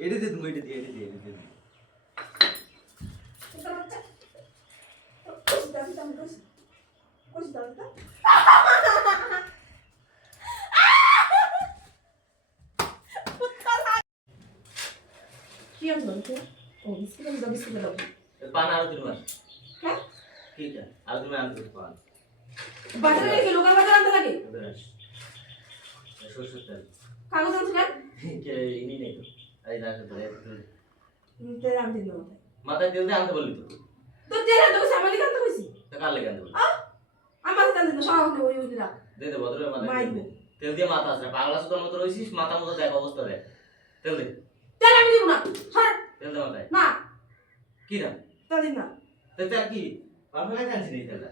এডি দে তুমি এডি দে এটা বাচ্চা কোস দাদি তুমি কোস দাদি কি আনছো ও বিস্কুট দাও পান আর দিন মাস হ্যাঁ ঠিক আছে আর তুমি আনতে পান বাজারে গিয়ে লোকাল বাজার আনতে লাগে সরষের তেল কাগজ আনছো না কে ইনি নেই তো এই দেখো তো তেল আনতে দিও মাথায় তেল দিয়ে আনতে বললি তো তো তেল আনতে কইছি আমি আনতে কইছি তা কার লেগে আনতে বললি আমার তেল দিন সব ওই রাখ দে দে বদরে মাথায় তেল দিয়ে মাথা আসে পাগলা সুতোর মতো রইছিস মাথা মতো দেখ অবস্থা দেখ তেল দে তেল আমি দিব না ছাড় তেল দে মাথায় না কি না তেল দিন না তেল কি পারফেক্ট জানছিস নি তেলটা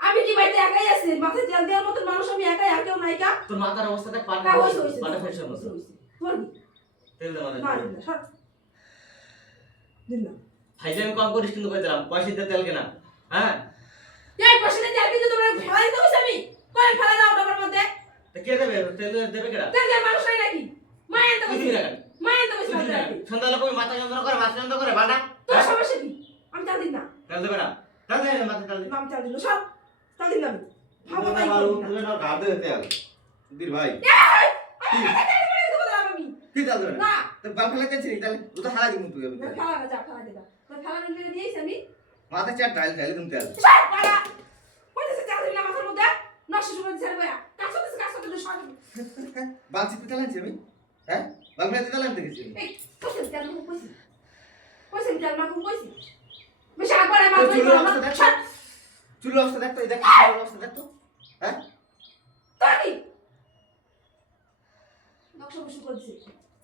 আমি কি বাইতে একাই আছি মাথায় তেল দেওয়ার মত মানুষ আমি একাই আর কেউ নাই কা তোর মাথার অবস্থা দেখ পাটা পাটা ফেসে মতো তোর তেল দে মাথায় না ছাড় দিন না ফাইজলামি কম করিস কিন্তু কই দিলাম পয়সা দিয়ে তেল কেনা হ্যাঁ এই পয়সা দিয়ে তেল কিন্তু তোমরা ফেলাই দিতে হইছে আমি কই ফেলা দাও ডবার মধ্যে তা কে দেবে তেল দেবে কেডা তেল দেওয়ার মানুষ নাই নাকি মায়ের তো কইছি মায়ের তো কইছি সন্ধ্যা লোক মাথা যন্ত্রণা করে মাথা যন্ত্রণা করে বাটা তোর সমস্যা কি আমি তেল দিন না তেল দেবে না তেল দে মাথা তেল দে নাম তেল দিন সব তেল দিন না ভাবো তাই তুমি না ঘাট দে তেল বীর ভাই কি তেল দেবে না তো বাল ফেলা কেন ছিলি তাহলে ও তো হালাই দিমু তুই ফেলা না যা ফেলা দে না তো ফেলা নিয়ে দিয়েছি আমি মাথা চার ডাল ঢালি তুমি তেল সব পাড়া কইতেছে তেল দিন না মাথার মধ্যে নষ্ট শুনে ছেড়ে বয়া কাছ থেকে সব বাল চিপে তেল আনছি আমি হ্যাঁ বাল ফেলা তেল আনতে গেছি এই কইছে তেল মুখ কইছি কইছে তেল মুখ কইছি বেশি একবারে মা কই চুলের অবস্থা দেখ তো এই দেখ চুলের অবস্থা দেখ তো হ্যাঁ তাকি নকশা বসু করছে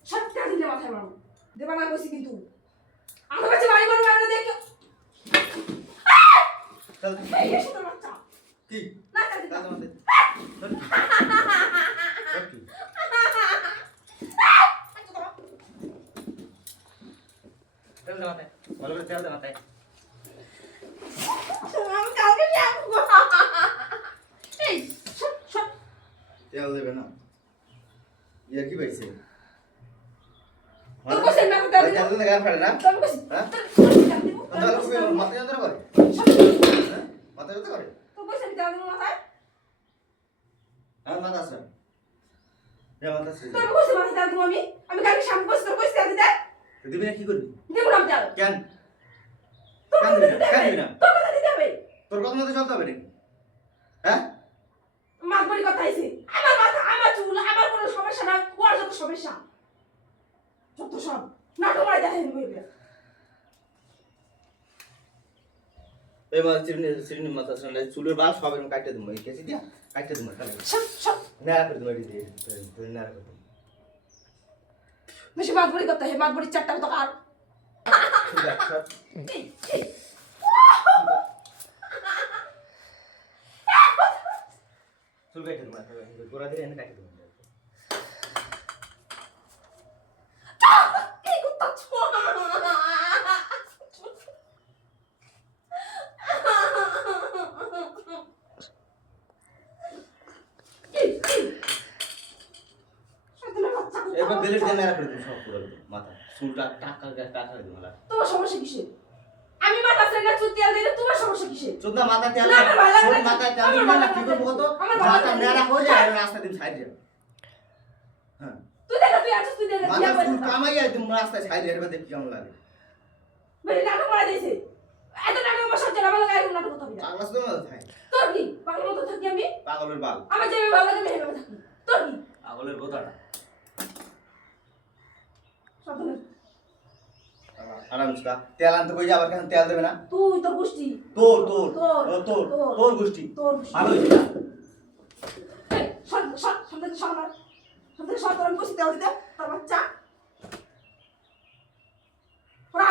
সব তেল দিলে মাথায় মারো দেবা না কইছি কিন্তু আমার কাছে বাড়ি করবে আমরা দেখো চল এই এসে তো বাচ্চা কি না তেল দিতে দাদা মতে তেল দে মাথায় ভালো করে তেল দে মাথায় আমি কালকে যাবো এই সব তেল দেবে না ইয়া কি পাইছে তো কইছেন না তেল দিতে তেল দে গার ফাড়ে না তবে কইছি হ্যাঁ তেল দিব তাহলে কই মাথা যন্ত্রণা করে হ্যাঁ মাথা যন্ত্রণা করে তো কইছেন তেল দিব মাথায় আমার মাথা আছে মাথা আছে তবে কইছি মাথায় তেল দিব আমি কালকে শাম কইছি তো কইছি তেল দিতে দিবি না কি করবি দিব না তেল কেন তোর কথা দিতে কেন হবে দিবি না তোর কথা দিতে হবে তোর কথা মতো চলতে হবে নাকি হ্যাঁ মাতবরি কথা আইছে আমার মাথা আমার চুল আমার কোনো সমস্যা নাই ওর যত সমস্যা যত সব নাটক মারি দেখেন বইবে এই মাথা চিরনি মাথা শুনলে চুলের বাল সব এরকম কাটতে দেবো এই কেসি দিয়া কাটতে দেবো তাহলে সব নেড়া করে দেবো এটি দিয়ে নেড়া করে দেবো বেশি মাতবরি কথা হে মাতবরি চারটা তো আর ঠিক আছে সব চুল কেটে দেবো গোড়া দিয়ে এনে কাটতে দেবো এই কুত্তা ছোয়া এবার দিলে দিয়ে নেড়া করে দেবো সব পুরো মাথা চুলটা টাকা দেবো মালা তোমার সমস্যা কিসের আমি মাথা ফ্রেন্ডা চুল তেল দিলে তোমার সমস্যা কিসের চোদ্দা মাথা তেল না, আমার ভালো লাগে না। মাথা তেল আমার দিবি ভালো না লাগে কি না। করবো কত আমার ভালো মাথা লাগে না। নেড়া হয়ে যায় রাস্তা দিন সাইড দিয়ে হ্যাঁ তুই দেখ তুই আছিস তুই দেখ মাথা চুল কামাইয়া তুমি রাস্তায় সাইড দিয়ে এবার দেখি কেমন লাগে বেশি নাটক মারা দিয়েছে এত নাটক আমার সহ্য না ভালো লাগে এরকম নাটক করতে হবে না। পাগলা তো না থাকে তোর কি পাগল মতো থাকি আমি পাগলের বাল আমার যেভাবে ভালো লাগে আমি সেভাবে থাকি তোর কি পাগলের গোদাটা সাবধানে আরামসকা তেল আনতে কই আবার কেন তেল দেবে না তুই তোর গোষ্ঠী তোর গোষ্ঠী তোর ভালো হইছে এই সামনে তোর আমি গোষ্ঠী তেল দিতে তোর বাচ্চা ওরা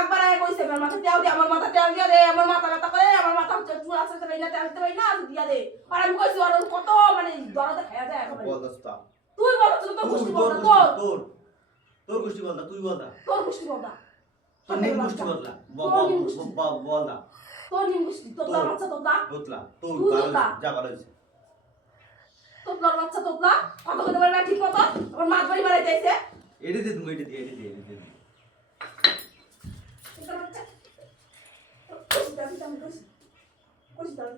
একবার আগে কইছে আমার মাথা তেল দিয়ে আমার মাথা তেল দিয়ে দে আমার মাথা ব্যথা করে আমার মাথা চুল আছে তো না তেল দিতে পারি না দিয়া দে আর আমি কইছি আর কত মানে দরদে খায়া যায় এখন বল দস্তা তুই বল তোর গোষ্ঠী বল তোর গোষ্ঠী বল তুই বল তোর গোষ্ঠী বল তোর নিম গোষ্ঠী বললা বল দা তোর নিম গোষ্ঠী তোর বাচ্চা তোর দা বতলা তোর তুই ভালো বললা। যা ভালো হইছে তোর বাচ্চা তোর দা কত কথা বলে না ঠিক মতো আমার মাত বাড়ি বাড়াই যাইছে এডি দে তুমি এডি দে এটা বাচ্চা কইছি দাদি আমি কইছি দাদি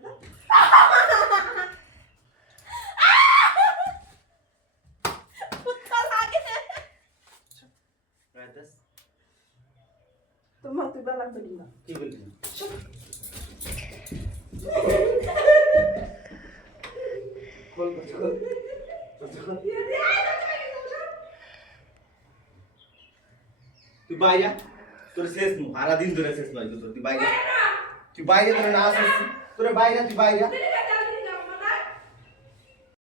কুত্তা লাগে রাইতাস তোমার তুই বালা লাগবে না কি বলছিস কল তুই বাইরে তোর শেষ নু সারা দিন ধরে শেষ নয় তোর তুই বাইরে তোরে না আসিস তোরে বাইরে তুই বাইরে